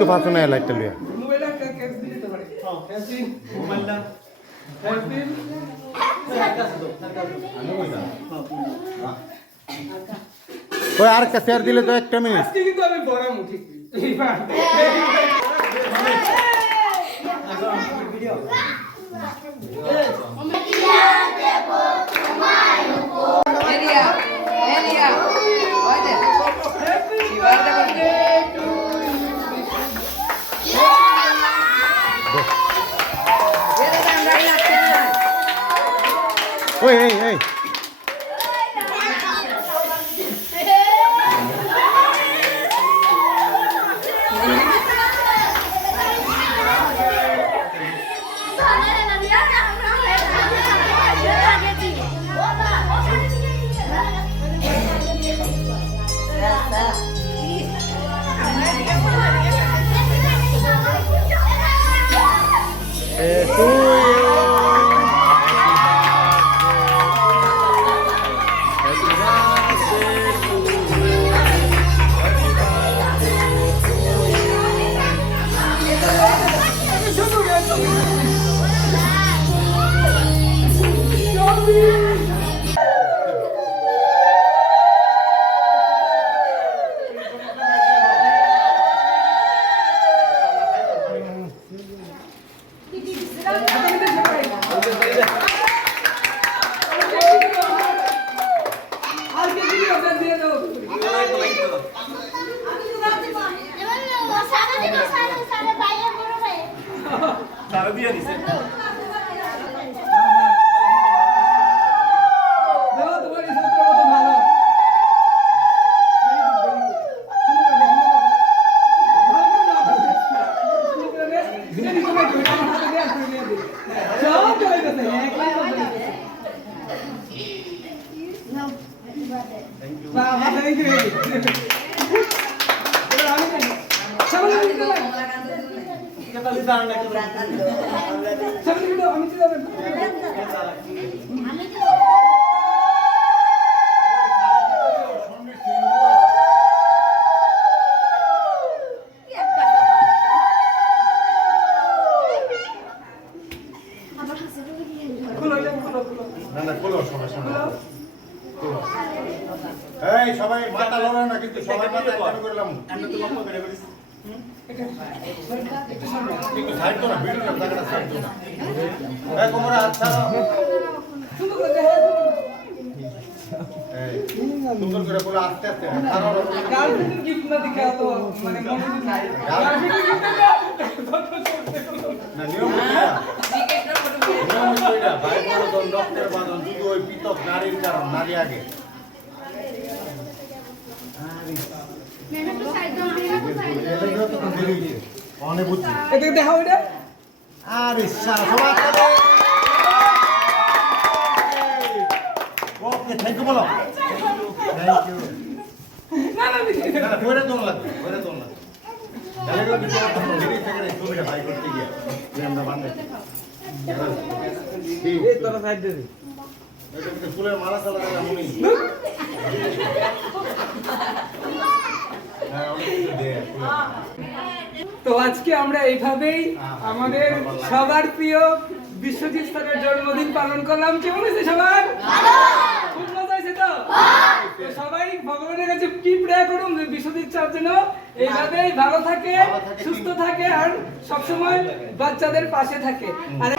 একটু পাঁচো না লাইটটা লইয়া ওই আর একটা শেয়ার দিলে তো একটা মিনিট কিন্তু আমি বড় মুঠি ওই এই এই সারা দিয়ে দিছে সবাই মাথা লড়া না কিন্তু সবাই মাথা একটা করলাম একটু সাইড তো না ভিডিওটা জায়গাটা সাইড তো না এই কোমরে আচ্ছা এই সুন্দর করে বলে আস্তে আস্তে গার্লফ্রেন্ড গিফট না দিকে তো মানে মনে নাই গার্লফ্রেন্ড গিফট না নিয়ম কইরা ভাই বড় দন ডক্টর বাঁধন যদি ওই পিতক নারীর কারণ নারী আগে অনেক বুঝছি এদিকে দেখা ওইটা আরে সবাই ওকে থ্যাংক ইউ বলো থ্যাংক ইউ না না না পরে তোলা লাগবে পরে তোলা লাগবে ডালের ভিতরে আমরা ধীরে থেকে ছবিটা বাই করতে গিয়ে যে আমরা বানাই এই তোরা সাইড দে এটা কিন্তু ফুলের মালা চালা দেওয়া মনে তো আজকে আমরা এইভাবেই আমাদের সবার প্রিয় বিশ্বজিৎ স্যারের জন্মদিন পালন করলাম। কেমন হয়েছে সবার? খুব মজা হয়েছে তো? সবাই ভগবানের কাছে কি প্রেয়ার করুন যে বিশ্বজিৎ স্যার যেন এইভাবেই ভালো থাকে, সুস্থ থাকে আর সবসময় বাচ্চাদের পাশে থাকে। আর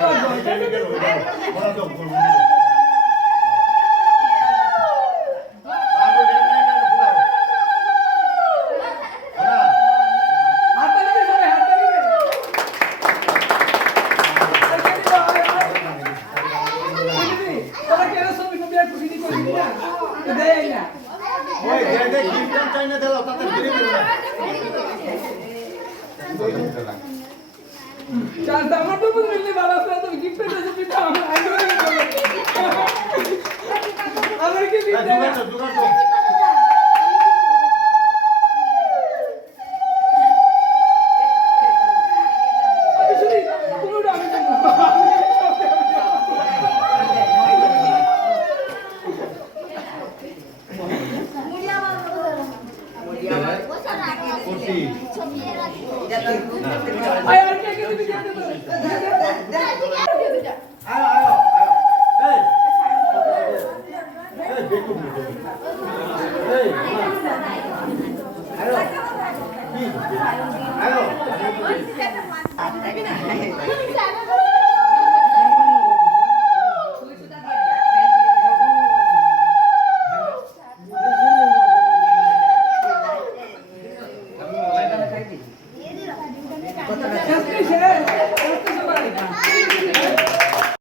আমার তো বুঝলি ভালো আছে, তুমি গিফট পেয়েছো